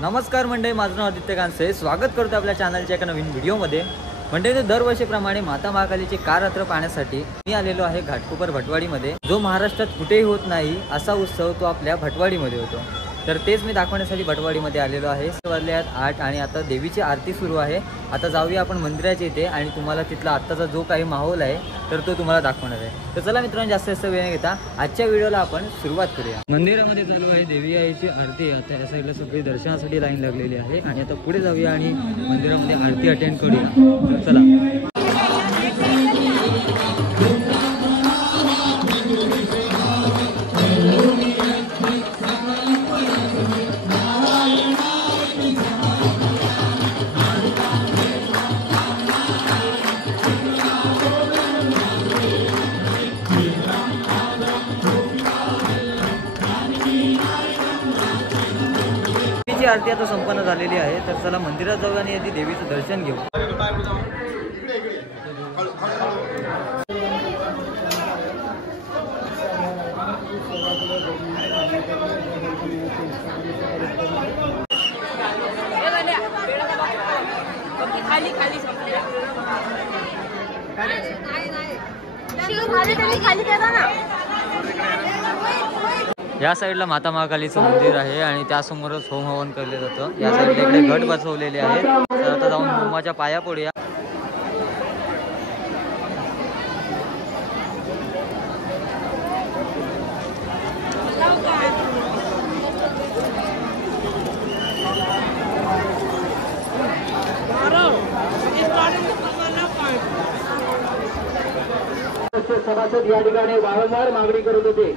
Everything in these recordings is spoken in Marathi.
नमस्कार मंडळी, माझं नाव आदित्य कांसे. स्वागत करतो आपल्या चॅनलच्या एका नवीन व्हिडिओमध्ये. मंडळी, दरवर्षीप्रमाणे माता महाकालीची कारयात्रा पाहण्यासाठी मी आलेलो आहे घाटकोपर भटवाडीमध्ये. जो महाराष्ट्रात कुठेही होत नाही असा उत्सव तो आपल्या भटवाडीमध्ये होतो. तर तेच मी दाखवण्यासाठी भटवाडीमध्ये आलेलो आहे. वाजले आहेत 8 आणि आता देवीची आरती सुरू आहे. आता जाऊया आपण मंदिराच्या इथे आणि तुम्हाला तिथला आत्ताचा जो काही माहोल आहे तर तो तुम्हाला दाखवणार आहे. तर चला मित्रांनो, जास्त वेळ न घेता आजच्या व्हिडिओला आपण सुरुवात करूया. मंदिरामध्ये चालू आहे देवी आईची आरती. आता या साईडला सगळी दर्शनासाठी लाईन लागलेली आहे आणि आता पुढे जाऊया आणि मंदिरामध्ये आरती अटेंड करूया. तर चला. आरती आता संपन्न झालेली आहे. तर चला मंदिरात जाऊ आणि आधी देवीचं दर्शन घेऊ. या साईडला माता महाकालीचं मंदिर आहे आणि त्यासमोरच होम हवन केलं जातं. या साईडला इकडे घट बसवलेले आहे. तर आता जाऊन होमाच्या पाया पडूया. सभासद या ठिकाणी वारंवार मागणी करत होते.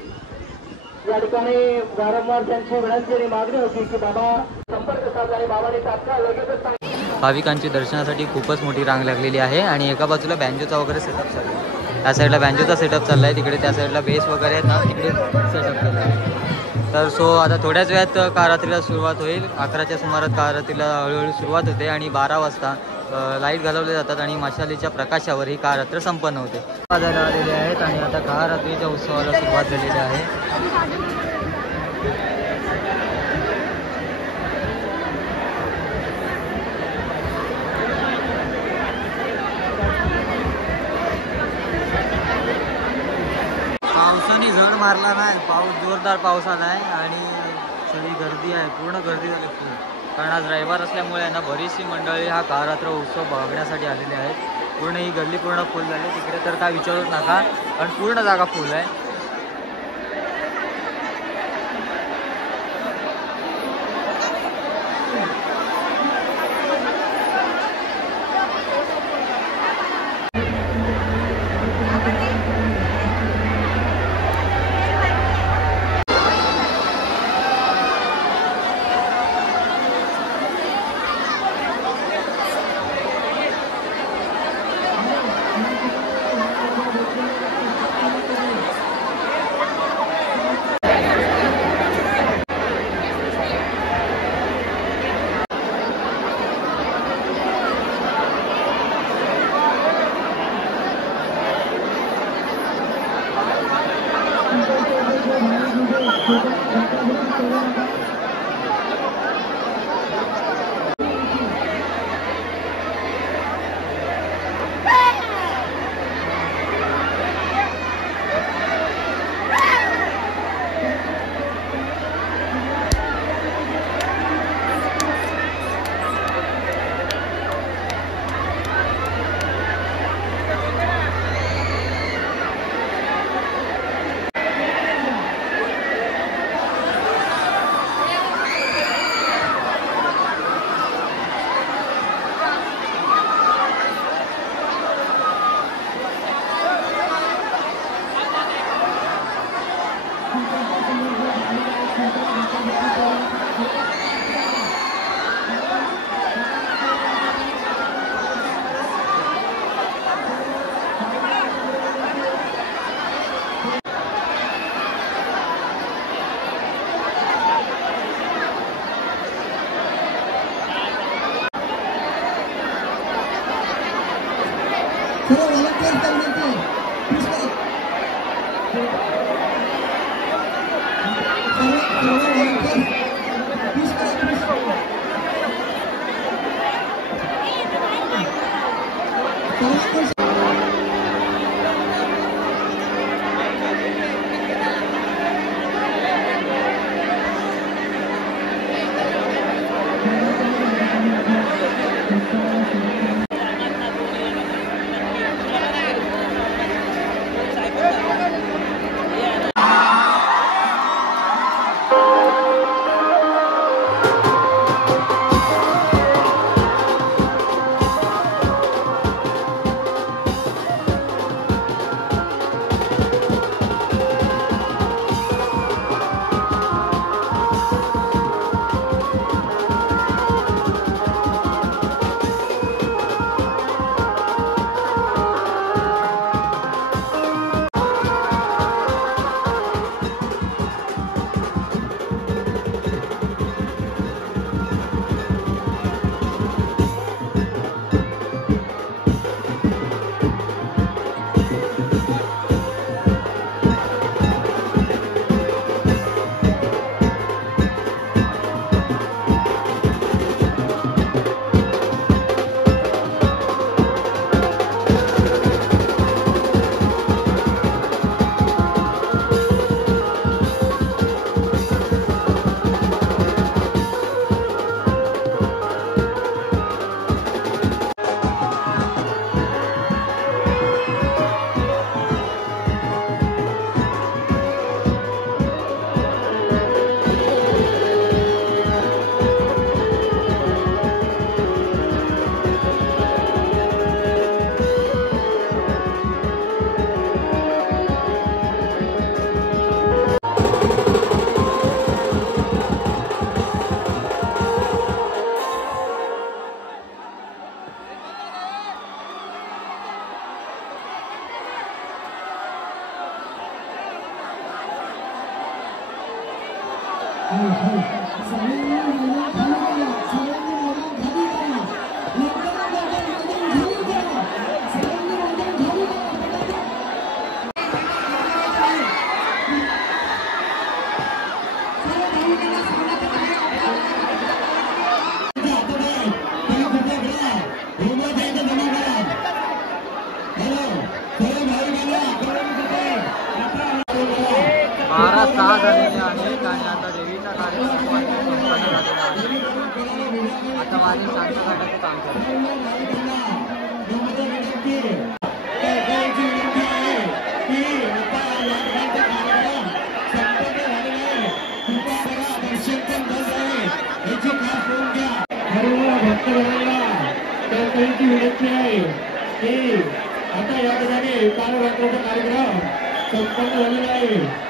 या ठिकाणी वारंवार त्यांची विनंती आणि मागणी होती की बाबा संपर्क साधला आणि बाबाने तात्काळ लगेचच. भाविकांची दर्शनासाठी खूपच मोठी रांग लागलेली आहे आणि एका बाजूला बँजोचा वगैरे सेटअप चालू आहे. त्या साईडला बँजोचा सेटअप चालला आहे. तिकडे त्या साईडला बेस वगैरे आहेत ना, तिकडे सेटअप चालला आहे. तर सो आता थोड्याच वेळात कारआरतीला सुरुवात होईल. 11च्या सुमारात कारआरतीला हळूहळू सुरुवात होते आणि 12 वाजता लाईट घालवले जातात आणि मशालीच्या प्रकाशावर ही कारयात्रा संपन्न होते. वाजायला आलेले आहेत आणि आता कारआरतीच्या उत्सवाला सुरुवात झालेली आहे. पावसाने झड मारला नाही. जोरदार पाऊस आला आहे आणि सगळी गर्दी आहे, पूर्ण गर्दी झाली फुल. कारण आज रविवार असल्यामुळे ना बरीचशी मंडळी हा कारयात्रा उत्सव बघण्यासाठी आलेली आहेत. पूर्ण ही गल्ली पूर्ण फुल झाली. तिकडे तर काय विचारूच नका, कारण पूर्ण जागा फुल आहे. बारा 6 झालेले आहेत आणि आता देवीचा कार्यक्रम संपन्न झालेला आहे. आता माझे शांतताचं काम विनंती आहे की आता या ठिकाणी कालरात्रीचा कार्यक्रम संपन्न झालेला आहे.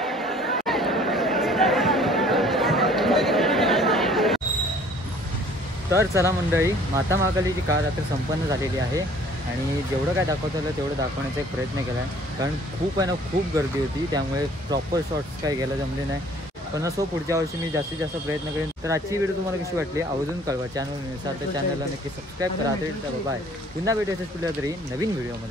तर चला मंडळी, माता महाकालीची कालरात्र संपन्न झालेली आहे आणि जेवढं काय दाखवता आलं तेवढं दाखवण्याचा एक प्रयत्न केला आहे. कारण खूप आहे ना, खूप गर्दी होती, त्यामुळे प्रॉपर शॉट्स काय घ्यायला जमले नाही. पण असो पुढच्या वर्षी मी जास्तीत जास्त प्रयत्न करेन. तर आजची व्हिडिओ तुम्हाला कशी वाटली आवर्जून कळवा. चॅनल तर चॅनलला नक्की सबस्क्राईब करा. बाय. पुन्हा भेटू पुढल्या तरी नवीन व्हिडिओमध्ये.